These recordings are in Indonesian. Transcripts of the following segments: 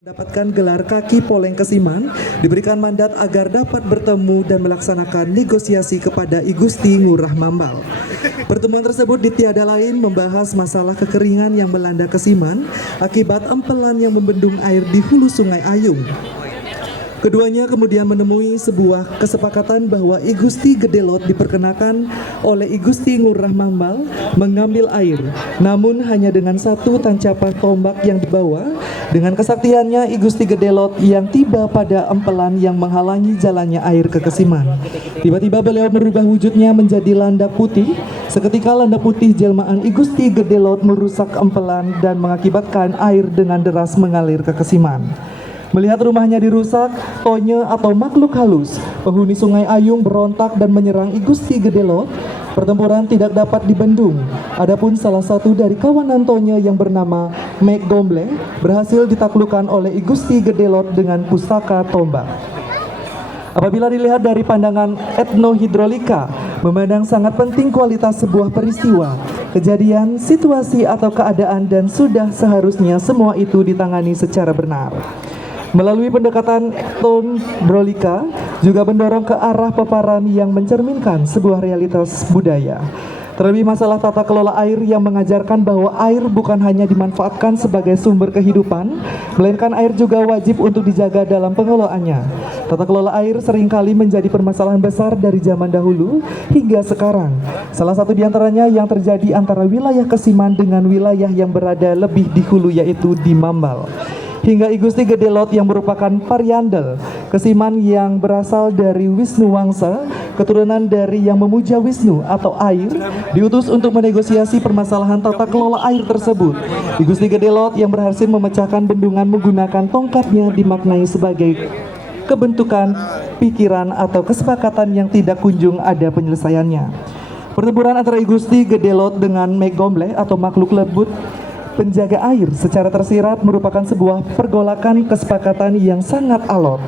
Mendapatkan gelar kaki Poleng Kesiman, diberikan mandat agar dapat bertemu dan melaksanakan negosiasi kepada I Gusti Ngurah Mambal. Pertemuan tersebut ditiada lain membahas masalah kekeringan yang melanda Kesiman akibat empelan yang membendung air di hulu Sungai Ayung. Keduanya kemudian menemui sebuah kesepakatan bahwa I Gusti Gedelot diperkenakan oleh I Gusti Ngurah Mambal mengambil air, namun hanya dengan satu tancapah tombak yang dibawa. Dengan kesaktiannya I Gusti Gedelot yang tiba pada empelan yang menghalangi jalannya air ke Kesiman. Tiba-tiba beliau merubah wujudnya menjadi landak putih. Seketika landak putih jelmaan I Gusti Gedelot merusak empelan dan mengakibatkan air dengan deras mengalir ke Kesiman. Melihat rumahnya dirusak, Tonye atau makhluk halus, penghuni Sungai Ayung berontak dan menyerang I Gusti Gedelot. Pertempuran tidak dapat dibendung. Adapun salah satu dari kawanan Tonye yang bernama Mek Gomble berhasil ditaklukkan oleh I Gusti Gedelot dengan pusaka tombak. Apabila dilihat dari pandangan etnohidrolika, memandang sangat penting kualitas sebuah peristiwa, kejadian, situasi atau keadaan, dan sudah seharusnya semua itu ditangani secara benar. Melalui pendekatan etnohidrolika juga mendorong ke arah paparan yang mencerminkan sebuah realitas budaya. Terlebih masalah tata kelola air yang mengajarkan bahwa air bukan hanya dimanfaatkan sebagai sumber kehidupan, melainkan air juga wajib untuk dijaga dalam pengelolaannya. Tata kelola air seringkali menjadi permasalahan besar dari zaman dahulu hingga sekarang. Salah satu diantaranya yang terjadi antara wilayah Kesiman dengan wilayah yang berada lebih di hulu yaitu di Mambal. Hingga I Gusti Gedelot yang merupakan Pariandel Kesiman yang berasal dari Wisnu Wangsa, keturunan dari yang memuja Wisnu atau air, diutus untuk menegosiasi permasalahan tata kelola air tersebut. I Gusti Gedelot yang berhasil memecahkan bendungan menggunakan tongkatnya dimaknai sebagai kebentukan pikiran atau kesepakatan yang tidak kunjung ada penyelesaiannya. Pertempuran antara I Gusti Gedelot dengan Mek Gomble atau makhluk lembut penjaga air secara tersirat merupakan sebuah pergolakan kesepakatan yang sangat alot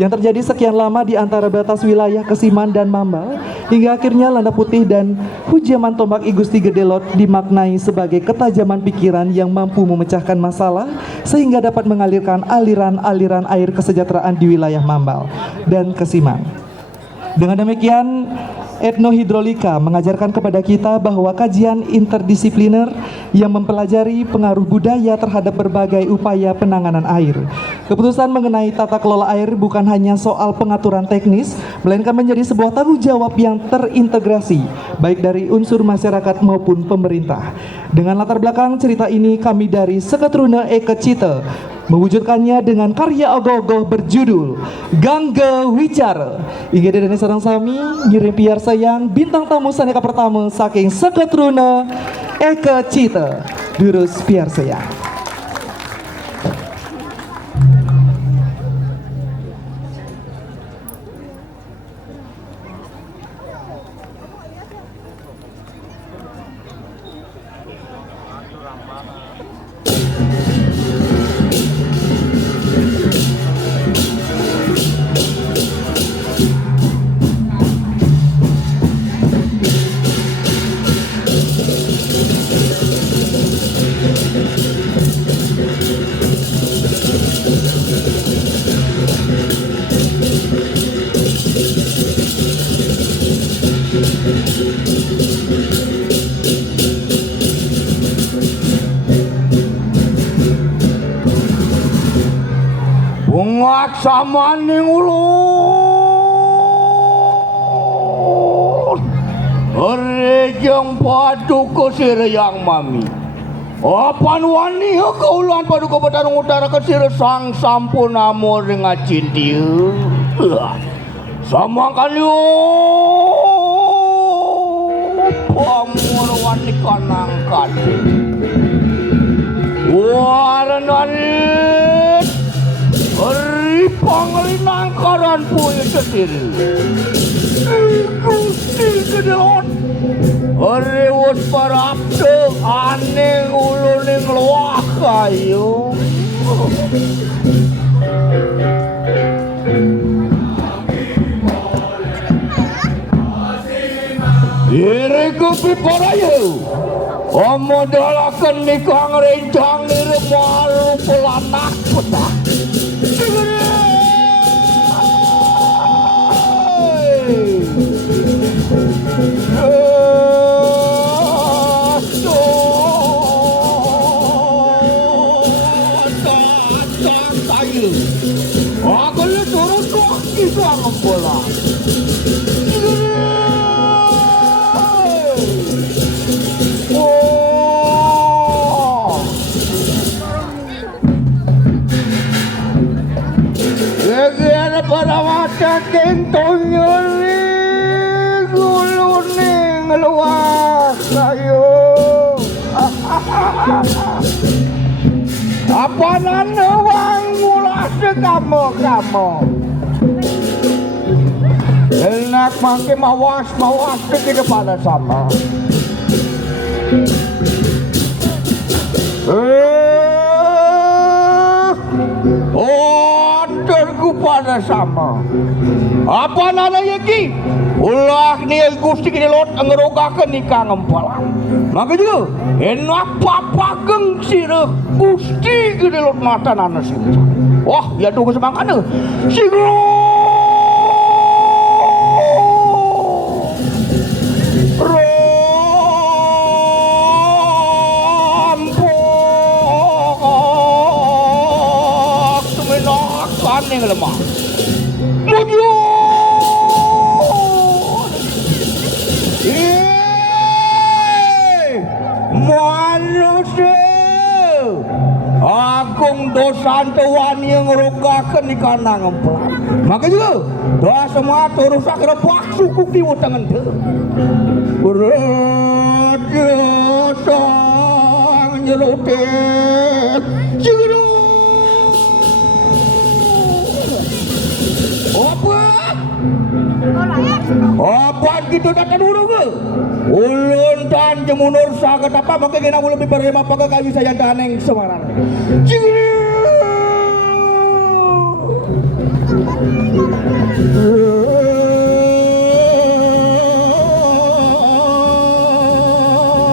yang terjadi sekian lama di antara batas wilayah Kesiman dan Mambal, hingga akhirnya landak putih dan hujaman tombak I Gusti Gedelot dimaknai sebagai ketajaman pikiran yang mampu memecahkan masalah sehingga dapat mengalirkan aliran-aliran air kesejahteraan di wilayah Mambal dan Kesiman. Dengan demikian, etnohidrolika mengajarkan kepada kita bahwa kajian interdisipliner yang mempelajari pengaruh budaya terhadap berbagai upaya penanganan air. Keputusan mengenai tata kelola air bukan hanya soal pengaturan teknis, melainkan menjadi sebuah tanggung jawab yang terintegrasi, baik dari unsur masyarakat maupun pemerintah. Dengan latar belakang cerita ini, kami dari Seketruna Eke Cite mewujudkannya dengan karya ogoh-ogoh berjudul Gangga Wicara. Inggih dan sareng sami ngirim piar sayang bintang tamu saneka pertama saking Seketruna Eke Cite. Durus piar sayang. Bungak samaning ulun Rejeng paduka sireyang mami Apan wani kaulan paduka badarung utara kesir sang sampun amor dengan cinti Sama kaliu pamur wani kanang kati Warananit Panglinang karan punya sendiri Gusti Gedelot Rewut parapte aneh uluning luak kayu Diri kupi parayu Omodalakan nikang rencang nire malu pelanak petak mata saya. Aku le turun kaki suara bola. Oh. Lagi pada mata kentonya ni gulu ni ngeluar sayo. Apa nana wang mula kamu. Enak makin mawas ke depan sama. Orderku pada sama. Apa nana yaki? Ulah ni Gusti kini lot ngerogakan nikah ngempalang. Maka juga enak papa geng sirah Gusti kini lot mata nana sinca. Wah, ya tuh kesemangkana. Sigro. Rampok. Semenak kaning lemah. Mujur. Manusia agung dosa tuan yang ngerogakan di kanan ngempel. Maka juga doa semua rusak repak suku kiwa tangan tu. Beraja sang nyelotek ciru. Apa gitu datang dulu ke? Ulun dan jemunur sagat apa maka kena lebih berhemat pakai kami saya daneng Semarang.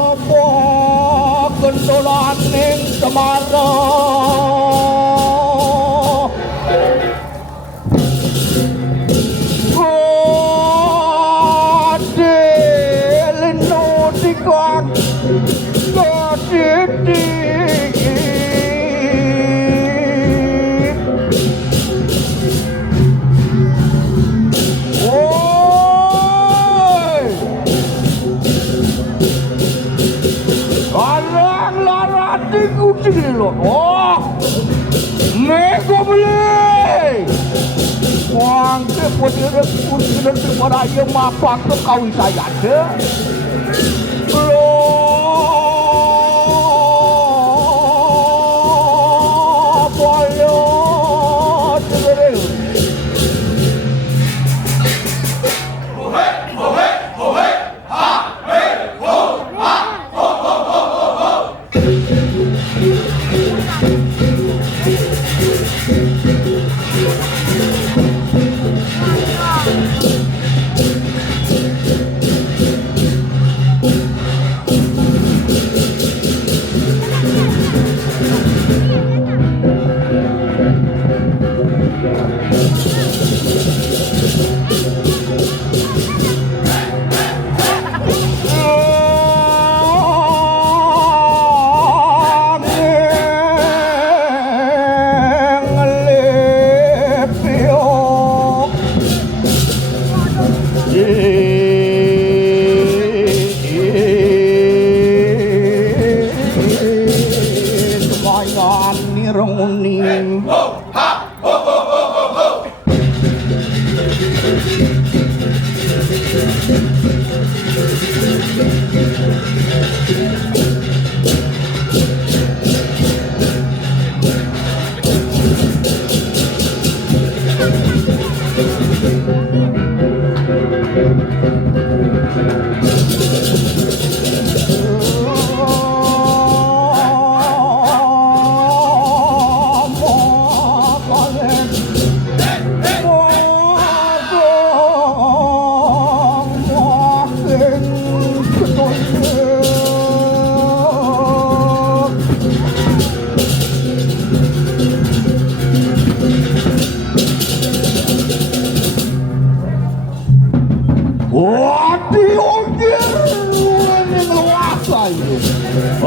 Apa kendolan ning Semarang. Oh, nego beli. Wang ke putih pada dia mapak ke kawi saya ada.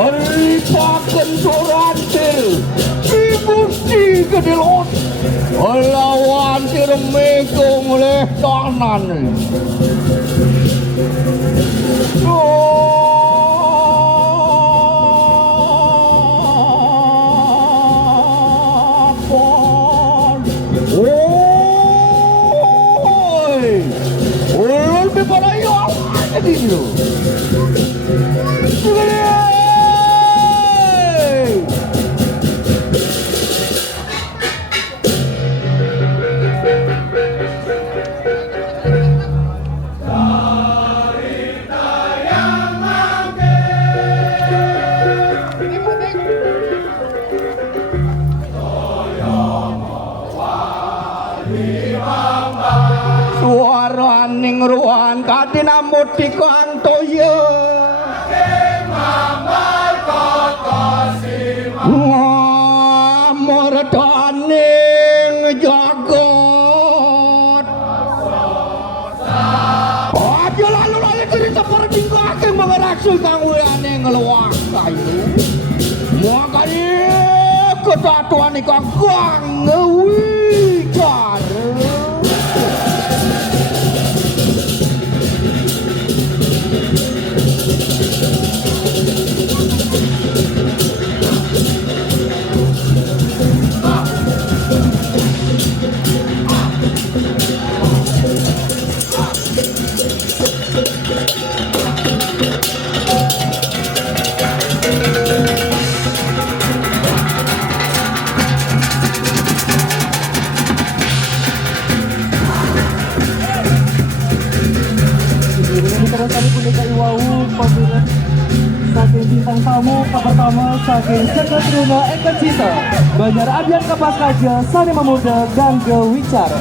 Hari paken soran tel, si Gusti kedilot lawan si remekong oleh tahanan. Ulul biparayo jadi itu. Suara ning ruan kadina mutiko antoya mordaning jagat aja lalu cerita pergi kake mengerasul kang wiane ngeluak kayu makanya ketatuan ikang ngewicar. Kami punika iwau pambulan saking bintang tamu pertama saking Seket Runa Eken Cita Banjar Abian Kapas Kaja Sani Mamuda Gangga Wicara.